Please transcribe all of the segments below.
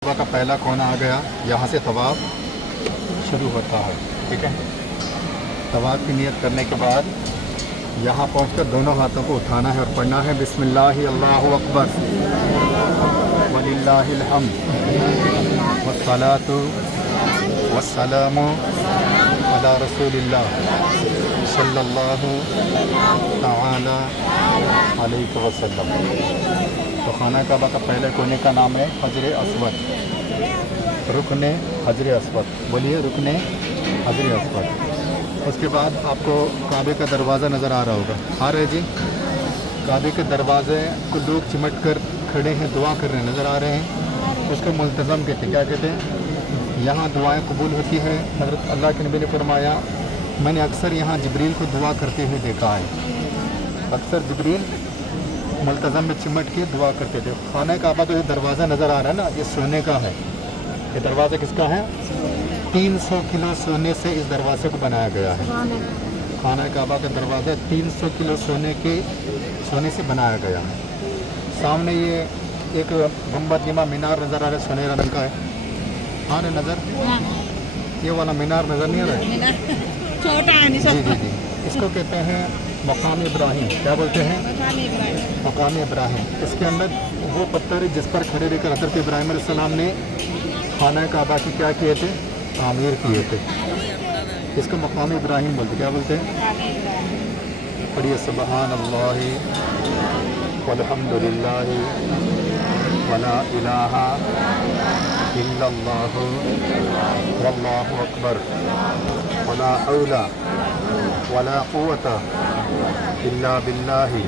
काबा का पहला कोना आ गया, यहाँ से तवाफ शुरू होता है। ठीक है, तवाफ की नियत करने के बाद यहाँ पहुँचकर दोनों हाथों को उठाना है और पढ़ना है बिस्मिल्लाहि अल्लाहु अकबर वलिल्लाहिल हम्द वस्सलातु वस्सलामु अला रसूलिल्लाह सल्लल्लाहु तआला अलैहि वसल्लम। तो खाना काबा का पहले कोने का नाम है हजर अस्वद, रुकने हजर अस्वद। बोलिए रुकने हजर अस्वद। उसके बाद आपको काबे का दरवाज़ा नज़र आ रहा होगा, आ रहे जी। काबे के दरवाजे को लोग चिमट कर खड़े हैं, दुआ कर रहे हैं, नज़र आ रहे हैं। उसको मुल्तज़म कहते हैं। क्या कहते हैं? यहाँ दुआएं कबूल होती है। हज़रत अल्लाह के नबी ने फरमाया, मैंने अक्सर यहाँ जिब्रील को दुआ करते हुए देखा है। अक्सर जिब्रील मुल्तज़म में चिमट के दुआ करते थे। खाना काबा का जो दरवाज़ा नज़र आ रहा है ना, ये सोने का है। ये दरवाज़ा किसका है? 300 किलो सोने से इस दरवाजे को बनाया गया है। खाना काबा का दरवाज़ा 300 किलो सोने से बनाया गया है। सामने ये एक गुंबद नुमा मीनार नज़र आ रहा है, सुनहरा रंग का है। हाँ ने नज़र, ये वाला मीनार नज़र नहीं आ रहा है? छोटा है। जी जी जी, इसको कहते हैं मकाम इब्राहिम। क्या बोलते हैं? मकाम इब्राहिम। इसके अंदर वो पत्थर जिस पर खड़े रहकर हज़रत इब्राहिम अलैहिस्सलाम ने खाना काबा की क्या किए थे? तामीर किए थे। इसको मकाम इब्राहिम बोलते। क्या बोलते हैं? पढ़िए सुबहान अल्लाहि वल्हम्दुलिल्लाहि वला इलाहा इल्लल्लाहु वल्लाहु अकबर वला हौला वला कुव्वता इल्ला बिल्लाहि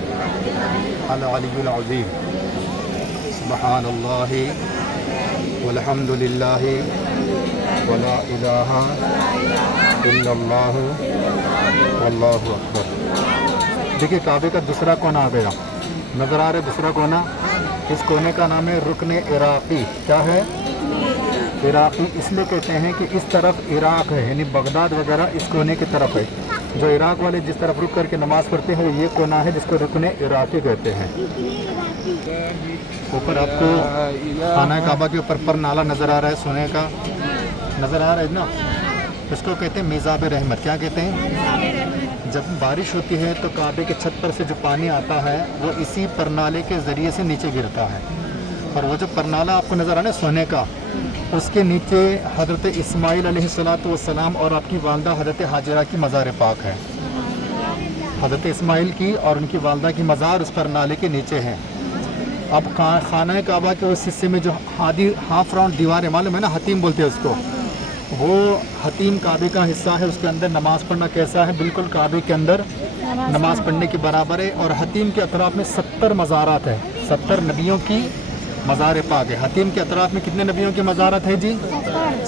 अल अलियुल अज़ीम। सुबहान अल्लाहि वल्हम्दुलिल्लाहि वला इलाहा इल्लल्लाहु वल्लाहु अकबर। देखिए काबे का दूसरा कोना आ गया, नज़र आ रहा है दूसरा कोना। इस कोने का नाम है रुकने इराक़ी। क्या है? इराक़ी इसलिए कहते हैं कि इस तरफ इराक़ है, यानी बगदाद वगैरह इस कोने की तरफ है। जो इराक़ वाले जिस तरफ रुक करके नमाज़ पढ़ते हैं ये कोना है जिसको रुकने इराक़ी कहते हैं। ऊपर आपको खाना काबा के ऊपर पर नाला नज़र आ रहा है, सोने का नज़र आ रहा है ना, इसको कहते हैं मेज़ाब रहमत। क्या कहते हैं? जब बारिश होती है तो काबे के छत पर से जो पानी आता है वो इसी परनाले के ज़रिए से नीचे गिरता है। और वो जो परनाला आपको नज़र आ रहा है सोने का, उसके नीचे हज़रत इस्माईल अलैहिस्सलातु वस्सलाम और आपकी वालदा हज़रत हाजरा की मज़ार पाक है। हज़रत इस्माईल की और उनकी वालदा की मज़ार उस परनाले के नीचे है। अब खाना काबा के उस हिस्से में जो हाफ राउंड दीवार है, मालूम है ना, हतीम बोलते हैं उसको, वो हतीम काबे का हिस्सा है। उसके अंदर नमाज़ पढ़ना कैसा है? बिल्कुल काबे के अंदर नमाज़ पढ़ने के बराबर है। और हतीम के अतराफ़ में 70 मज़ारात है, 70 नबियों की मज़ार पाक है। हतीम के अतराफ़ में कितने नबियों की मज़ारात है जी?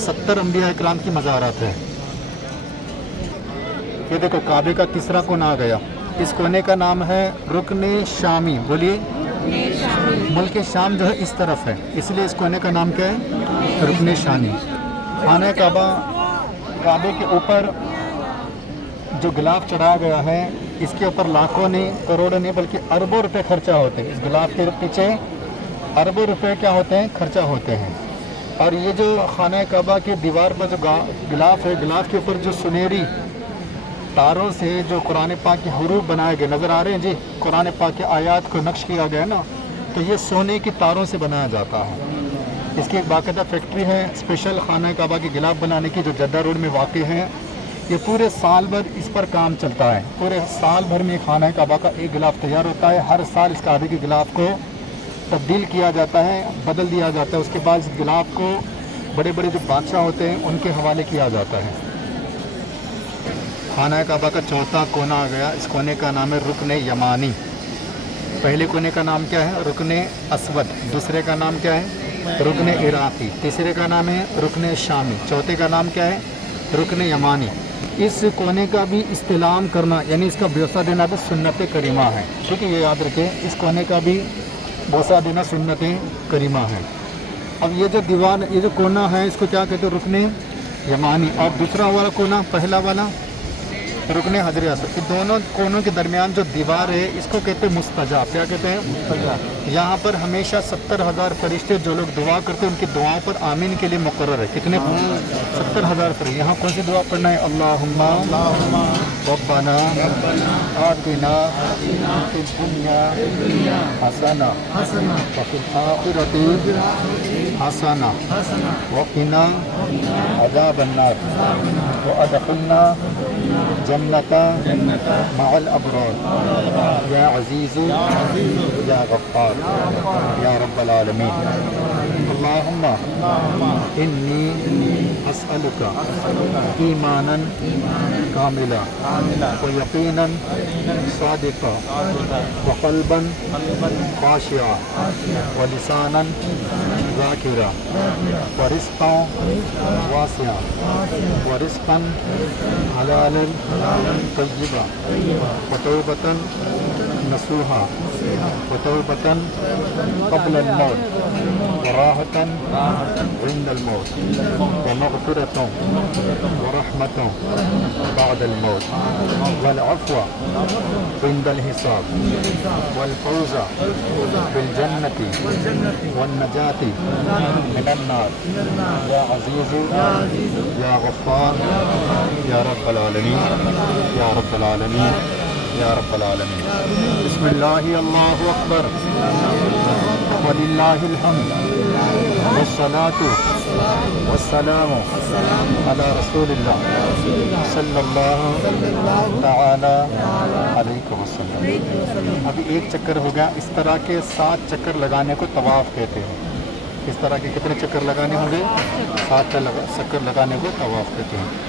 70 अंबिया इकराम की मज़ारात है। ये देखो काबे का तीसरा कोना आ गया। इस कोने का नाम है रुकने शामी। बोलिए, मुल्क शाम जो है इस तरफ है, इसलिए इस कोने का नाम क्या है? रुकने शामी। खाना काबा, काबे के ऊपर जो गिलाफ चढ़ाया गया है इसके ऊपर लाखों नहीं, करोड़ों नहीं, बल्कि अरबों रुपए खर्चा होते हैं। इस गिलाफ के पीछे अरबों रुपए क्या होते हैं? खर्चा होते हैं। और ये जो खाना काबा के दीवार पर जो गिलाफ है, गिलाफ के ऊपर जो सुनहरी तारों से जो कुरान पाक के हरूफ बनाए गए नज़र आ रहे हैं जी, कुरान पाक के आयात को नक्श किया गया ना, तो ये सोने की तारों से बनाया जाता है। इसकी एक बाकायदा फैक्ट्री है स्पेशल खाना काबा के गिलाफ बनाने की, जो जद्दा रोड में वाक़ है। ये पूरे साल भर इस पर काम चलता है। पूरे साल भर में खाना काबा का एक गिलाफ तैयार होता है। हर साल इस काबे के गिलाफ को तब्दील किया जाता है, बदल दिया जाता है। उसके बाद इस गिलाफ को बड़े बड़े जो बादशाह होते हैं उनके हवाले किया जाता है। खाना काबा का चौथा कोना आ गया। इस कोने का नाम है रुकने यमानी। पहले कोने का नाम क्या है? रुकने अस्वद। दूसरे का नाम क्या है? रुकने इराक़ी। तीसरे का नाम है रुकने शामी। चौथे का नाम क्या है? रुकने यमानी। इस कोने का भी इस्तिलाम करना, यानी इसका बोसा देना भी सुन्नत करीमा है। ठीक है, ये याद रखें, इस कोने का भी बोसा देना सुन्नत करीमा है। अब ये जो दीवार, ये जो कोना है इसको क्या कहते हैं? रुकने यमानी। और दूसरा वाला कोना, पहला वाला रुकने हजर असद, कि दोनों कोनों के दरमियान जो दीवार है इसको कहते हैं मुस्तजाब। क्या कहते हैं? मुस्तजाब। यहाँ पर हमेशा 70,000 फरिश्ते जो लोग दुआ करते हैं उनकी दुआओं पर आमीन के लिए मुकर्रर है। कितने? 70,000 फरिश्ते। यहाँ कौन सी दुआ पढ़ना है? अल्लाहुम्मा रब्बना आतिना फिद दुनिया हसना व फिल आखिरति हसना व क़िना अज़ाबन नार व अदखिलना जन्नता मअल अबरार या अज़ीज़ु या गफ़्फ़ार या रब्बल आलमीन। अल्लाहुम्मा इन्नी अस्अलुका ईमानन कामिला व यकीनन सादिका व क़ल्बन ख़ाशिआ व लिसानन ज़ाकिरा व रिज़्क़न वासिआ व रिज़्क़न हलालन तय्यिबा व तौबतन नसूहा व तौबतन क़ब्ल अल-मौत व राहतन इंद अल-मौत व मग़फ़िरतन व रहमतन बअद अल-मौत वल अफ़्व इंद अल-हिसाब वल फ़ौज़ बिल जन्नति वन नजाति मिनन नार या अज़ीज़ु या गफ़्फ़ार या रब्बल आलमीन या रब्बल आलमीन या रब्बल आलमीन। बिस्मिल्लाहि अल्लाहु अकबर वलिल्लाहिल हम्द वस्सलातु वस्सलामु अला रसूलिल्लाह सल्लल्लाहु तआला अलैहि वसल्लम। अभी एक चक्कर हो गया। इस तरह के 7 चक्कर लगाने को तवाफ़ कहते हैं। इस तरह के कितने चक्कर लगाने होंगे? 7 चक्कर लगाने को तवाफ़ कहते हैं।